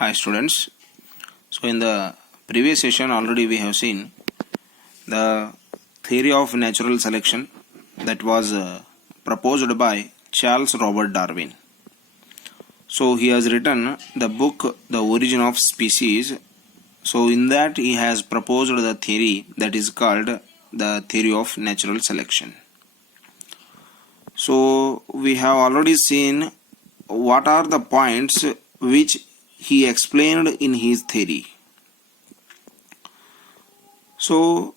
Hi students. So in the previous session already we have seen the theory of natural selection that was proposed by Charles Robert Darwin. So he has written the book The Origin of Species. So in that he has proposed the theory that is called the theory of natural selection. So we have already seen what are the points which he explained in his theory. So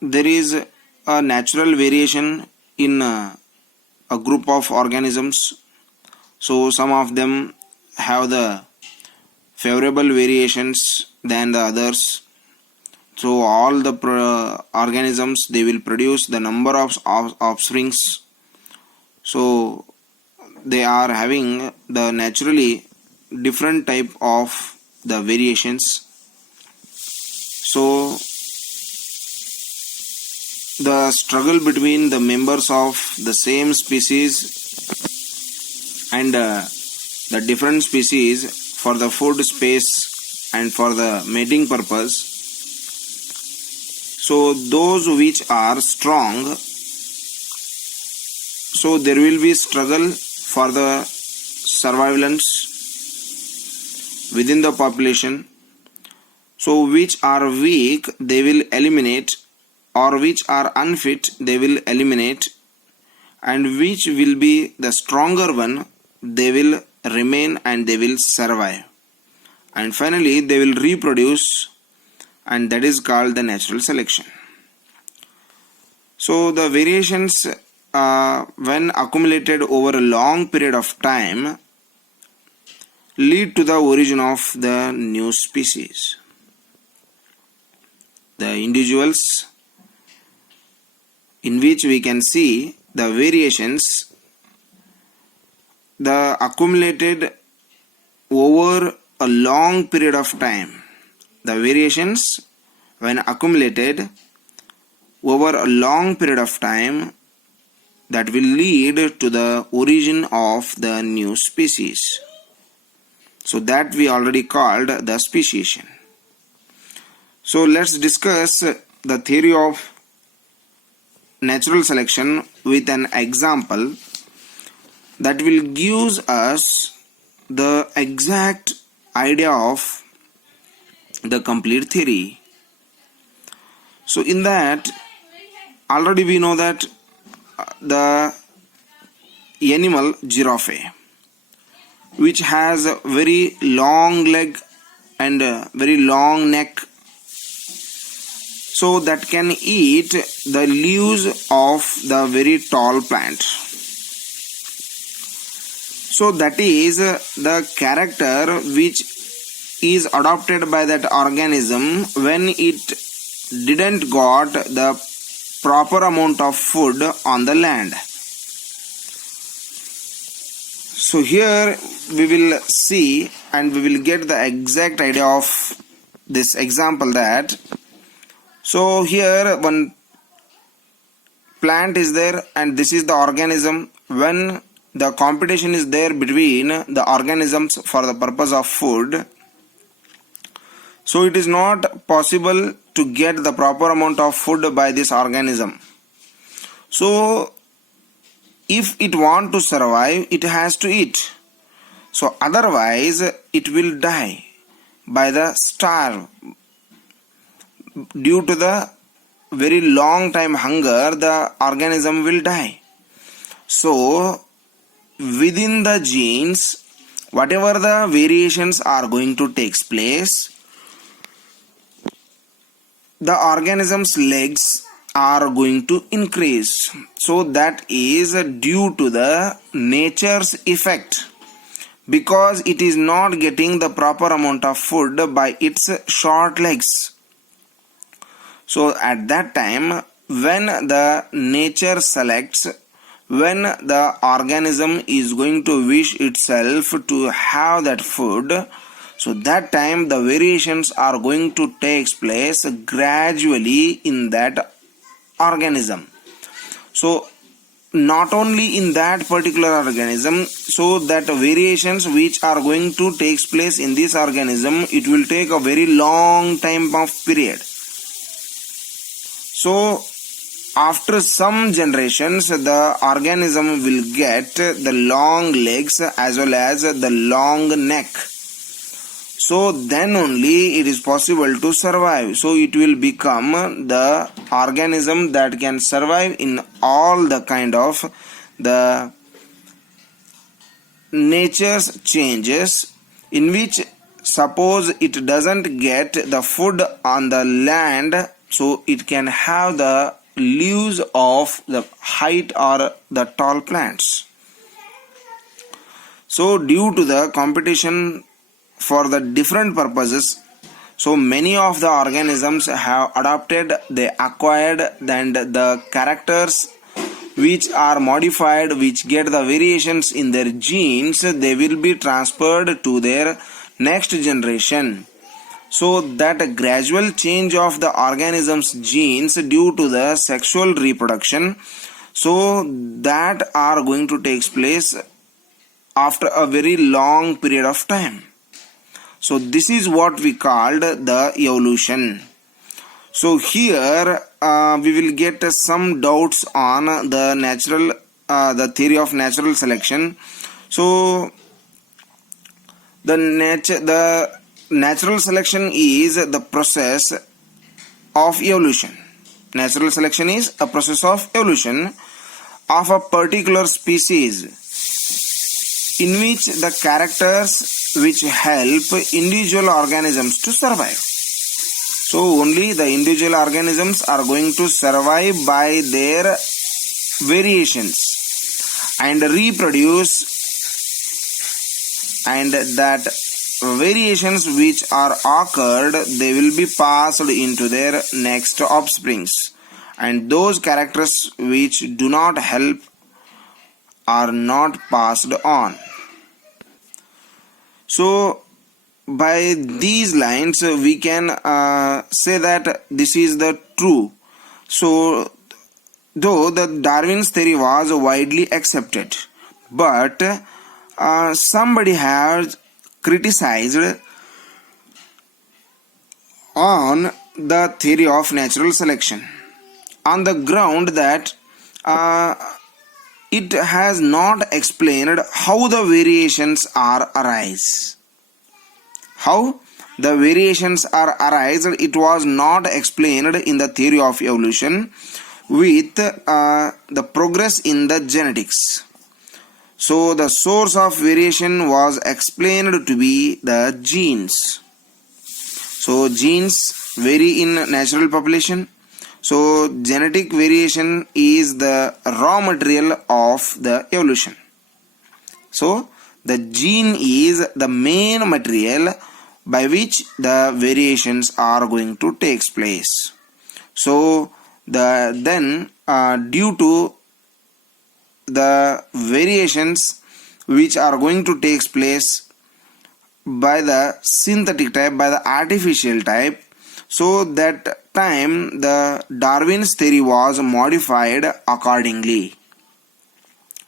there is a natural variation in a group of organisms. So some of them have the favorable variations than the others. So all the organisms, they will produce the number of offsprings. So they are having the naturally different type of the variations. So the struggle between the members of the same species and the different species for the food space and for the mating purpose. So those which are strong, so there will be struggle for the surveillance within the population. So which are weak, they will eliminate, or which are unfit, they will eliminate, and which will be the stronger one, they will remain and they will survive. And finally they will reproduce, and that is called the natural selection. So the variations when accumulated over a long period of time lead to the origin of the new species. The individuals in which we can see the variations, the accumulated over a long period of time. The variations when accumulated over a long period of time, that will lead to the origin of the new species. So that we already called the speciation. So let's discuss the theory of natural selection with an example that will give us the exact idea of the complete theory. So in that, already we know that the animal giraffe, which has a very long leg and a very long neck, so that can eat the leaves of the very tall plant. So that is the character which is adopted by that organism when it didn't got the proper amount of food on the land. So here we will see and we will get the exact idea of this example that, so here one plant is there and this is the organism. When the competition is there between the organisms for the purpose of food, so it is not possible to get the proper amount of food by this organism. So if it want to survive, it has to eat. So otherwise it will die by the starve. Due to the very long time hunger, the organism will die. So within the genes, whatever the variations are going to take place, the organism's legs are going to increase. So that is due to the nature's effect, because it is not getting the proper amount of food by its short legs. So at that time, when the nature selects, when the organism is going to wish itself to have that food, so that time the variations are going to take place gradually in that organism. So not only in that particular organism, so that variations which are going to take place in this organism, it will take a very long time of period. So after some generations, the organism will get the long legs as well as the long neck. So then only it is possible to survive. So it will become the organism that can survive in all the kind of the nature's changes, in which suppose it doesn't get the food on the land, so it can have the leaves of the height or the tall plants. So due to the competition for the different purposes, so many of the organisms have adopted, they acquired, and the characters which are modified, which get the variations in their genes, they will be transferred to their next generation. So that gradual change of the organism's genes due to the sexual reproduction, so that are going to take place after a very long period of time. So this is what we called the evolution. So here we will get some doubts on the theory of natural selection. So the natural selection is the process of evolution. Natural selection is a process of evolution of a particular species, in which the characters which help individual organisms to survive. So only the individual organisms are going to survive by their variations and reproduce, and that variations which are occurred, they will be passed into their next offsprings, and those characters which do not help are not passed on. So by these lines we can say that this is the true. So though the Darwin's theory was widely accepted, but somebody has criticized on the theory of natural selection on the ground that it has not explained how the variations are arise. How the variations are arise, it was not explained in the theory of evolution with the progress in the genetics. So the source of variation was explained to be the genes. So genes vary in natural population. So genetic variation is the raw material of the evolution. So the gene is the main material by which the variations are going to take place. So due to the variations which are going to take place by the synthetic type, by the artificial type, so that time the Darwin's theory was modified accordingly.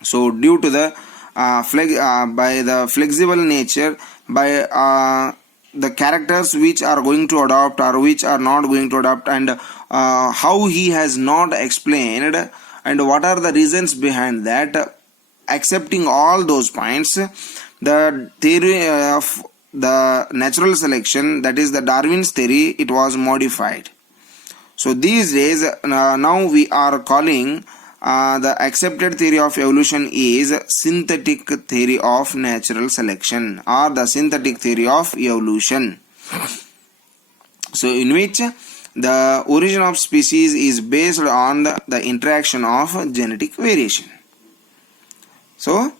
So due to the by the flexible nature, by the characters which are going to adopt or which are not going to adopt, and how he has not explained and what are the reasons behind that, accepting all those points, the theory of the natural selection, that is the Darwin's theory, it was modified. So these days now we are calling the accepted theory of evolution is synthetic theory of natural selection or the synthetic theory of evolution. So in which the origin of species is based on the interaction of genetic variation. So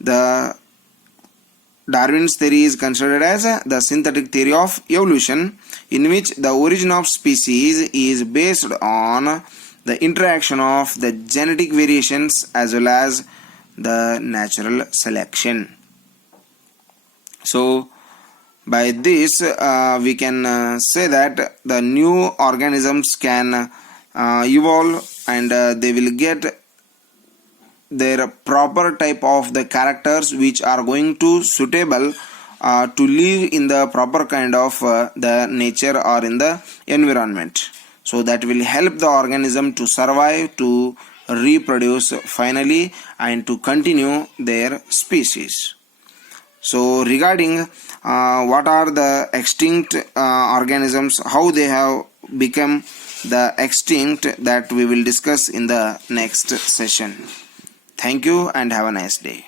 the Darwin's theory is considered as the synthetic theory of evolution, in which the origin of species is based on the interaction of the genetic variations as well as the natural selection. So by this we can say that the new organisms can evolve, and they will get their proper type of the characters which are going to suitable to live in the proper kind of the nature or in the environment. So that will help the organism to survive, to reproduce finally, and to continue their species. So regarding what are the extinct organisms, how they have become the extinct, that we will discuss in the next session. Thank you and have a nice day.